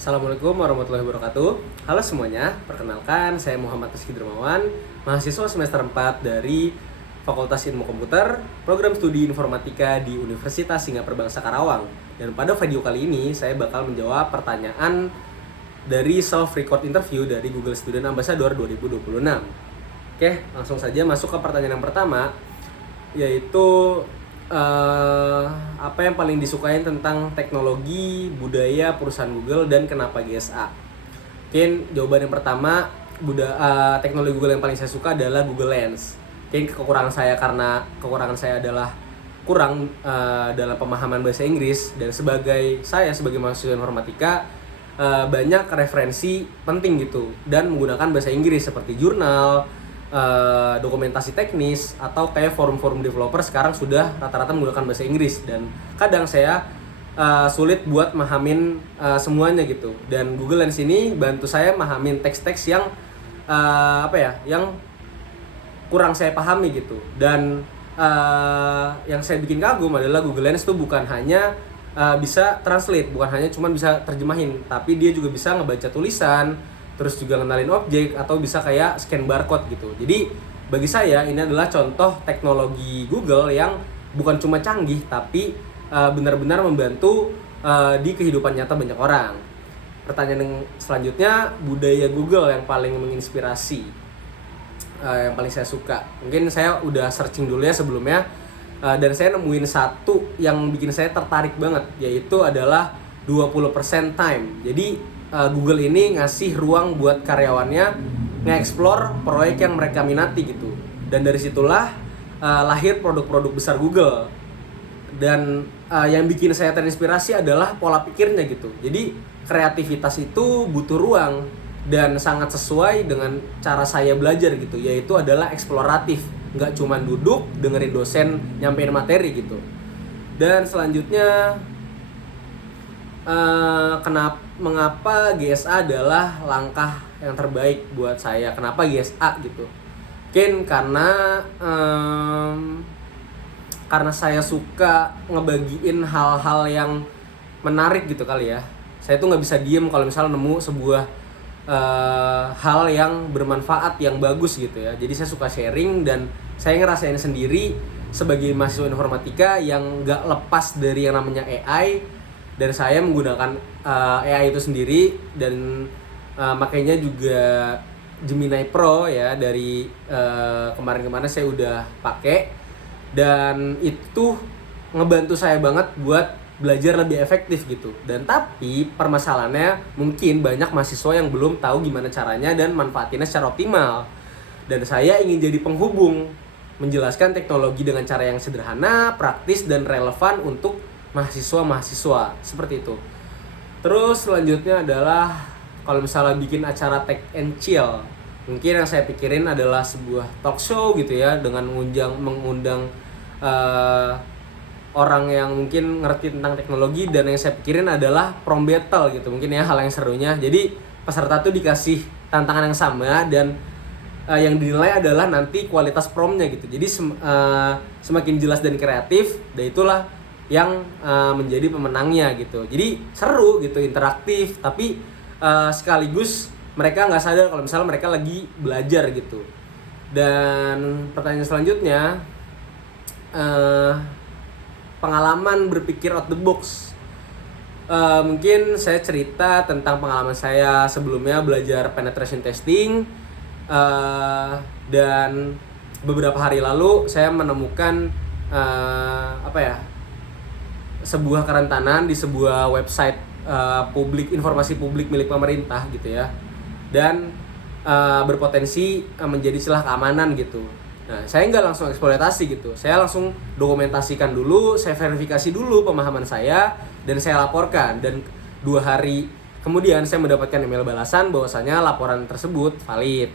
Assalamualaikum warahmatullahi wabarakatuh. Halo semuanya, perkenalkan saya Muhammad Rizky Dermawan, mahasiswa semester 4 dari Fakultas Ilmu Komputer, Program Studi Informatika di Universitas Singapura Bangsa Karawang. Dan pada video kali ini saya bakal menjawab pertanyaan dari self-record interview dari Google Student Ambassador 2026. Oke, langsung saja masuk ke pertanyaan yang pertama, yaitu apa yang paling disukain tentang teknologi, budaya perusahaan Google, dan kenapa GSA? Mungkin jawaban yang pertama, teknologi Google yang paling saya suka adalah Google Lens. Mungkin kekurangan saya adalah kurang dalam pemahaman bahasa Inggris, dan sebagai mahasiswa informatika banyak referensi penting gitu dan menggunakan bahasa Inggris seperti jurnal, dokumentasi teknis, atau kayak forum-forum developer sekarang sudah rata-rata menggunakan bahasa Inggris, dan kadang saya sulit buat mahamin semuanya gitu. Dan Google Lens ini bantu saya mahamin teks-teks yang yang kurang saya pahami gitu. Dan yang saya bikin kagum adalah Google Lens tuh bukan hanya bisa translate, bukan hanya cuma bisa terjemahin, tapi dia juga bisa ngebaca tulisan, terus juga ngenalin objek, atau bisa kayak scan barcode gitu. Jadi bagi saya ini adalah contoh teknologi Google yang bukan cuma canggih, tapi benar-benar membantu di kehidupan nyata banyak orang. Pertanyaan yang selanjutnya, budaya Google yang paling menginspirasi, yang paling saya suka. Mungkin saya udah searching dulu ya sebelumnya, dan saya nemuin satu yang bikin saya tertarik banget, yaitu adalah 20% time. Jadi Google ini ngasih ruang buat karyawannya nge-explore proyek yang mereka minati gitu. Dan dari situlah lahir produk-produk besar Google. Dan yang bikin saya terinspirasi adalah pola pikirnya gitu. Jadi kreativitas itu butuh ruang dan sangat sesuai dengan cara saya belajar gitu, yaitu adalah eksploratif. Nggak cuma duduk dengerin dosen nyampein materi gitu. Dan selanjutnya, mengapa GSA adalah langkah yang terbaik buat saya? Kenapa GSA gitu? Mungkin karena saya suka ngebagiin hal-hal yang menarik gitu kali ya. Saya tuh nggak bisa diem kalau misalnya nemu sebuah hal yang bermanfaat, yang bagus gitu ya. Jadi saya suka sharing, dan saya ngerasain sendiri sebagai mahasiswa informatika yang nggak lepas dari yang namanya AI. Dan saya menggunakan AI itu sendiri, dan makanya juga Gemini Pro ya, dari kemarin-kemarin saya udah pakai, dan itu ngebantu saya banget buat belajar lebih efektif gitu. Dan tapi permasalahannya mungkin banyak mahasiswa yang belum tahu gimana caranya dan manfaatinnya secara optimal. Dan saya ingin jadi penghubung, menjelaskan teknologi dengan cara yang sederhana, praktis, dan relevan untuk mahasiswa seperti itu. Terus selanjutnya adalah kalau misalnya bikin acara tech and chill, mungkin yang saya pikirin adalah sebuah talk show gitu ya, dengan mengundang orang yang mungkin ngerti tentang teknologi. Dan yang saya pikirin adalah prom battle gitu, mungkin ya hal yang serunya. Jadi peserta tuh dikasih tantangan yang sama, dan yang dinilai adalah nanti kualitas promnya gitu. Jadi semakin jelas dan kreatif, dan itulah yang menjadi pemenangnya gitu. Jadi seru gitu, interaktif, tapi sekaligus mereka nggak sadar kalau misalnya mereka lagi belajar gitu. Dan pertanyaan selanjutnya, pengalaman berpikir out the box. Mungkin saya cerita tentang pengalaman saya sebelumnya belajar penetration testing, dan beberapa hari lalu saya menemukan sebuah kerentanan di sebuah website informasi publik milik pemerintah gitu ya, dan berpotensi menjadi celah keamanan gitu. Nah, saya nggak langsung eksploitasi gitu, saya langsung dokumentasikan dulu, saya verifikasi dulu pemahaman saya, dan saya laporkan. Dan 2 hari kemudian saya mendapatkan email balasan bahwasanya laporan tersebut valid.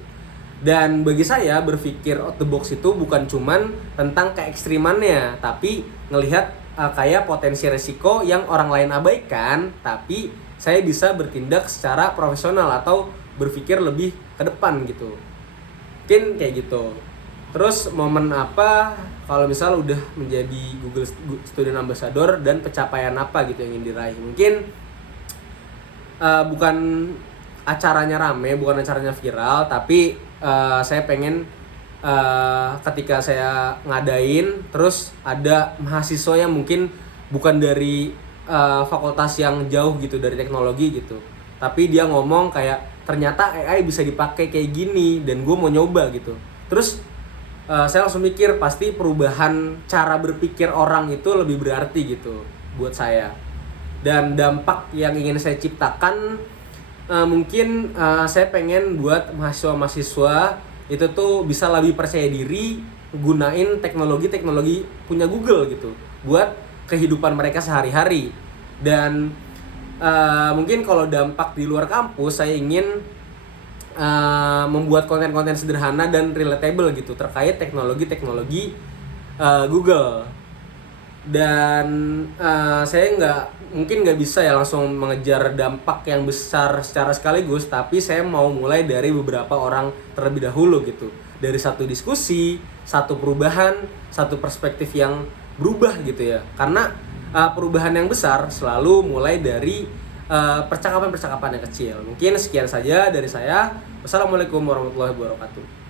Dan bagi saya, berpikir out the box itu bukan cuman tentang keekstrimannya, tapi ngelihat kayak potensi resiko yang orang lain abaikan, tapi saya bisa bertindak secara profesional atau berpikir lebih ke depan gitu. Mungkin kayak gitu. Terus momen apa kalau misalnya udah menjadi Google Student Ambassador, dan pencapaian apa gitu yang ingin diraih? Mungkin bukan acaranya rame, bukan acaranya viral, tapi saya pengen ketika saya ngadain, terus ada mahasiswa yang mungkin bukan dari fakultas yang jauh gitu dari teknologi gitu, tapi dia ngomong kayak ternyata AI bisa dipakai kayak gini dan gue mau nyoba gitu. Terus saya langsung mikir pasti perubahan cara berpikir orang itu lebih berarti gitu buat saya. Dan dampak yang ingin saya ciptakan mungkin saya pengen buat mahasiswa-mahasiswa itu tuh bisa lebih percaya diri gunain teknologi-teknologi punya Google gitu buat kehidupan mereka sehari-hari. Dan mungkin kalau dampak di luar kampus, saya ingin membuat konten-konten sederhana dan relatable gitu terkait teknologi-teknologi Google. Dan saya mungkin nggak bisa ya langsung mengejar dampak yang besar secara sekaligus, tapi saya mau mulai dari beberapa orang terlebih dahulu gitu, dari satu diskusi, satu perubahan, satu perspektif yang berubah gitu ya. Karena perubahan yang besar selalu mulai dari percakapan-percakapan yang kecil. Mungkin sekian saja dari saya. Wassalamualaikum warahmatullahi wabarakatuh.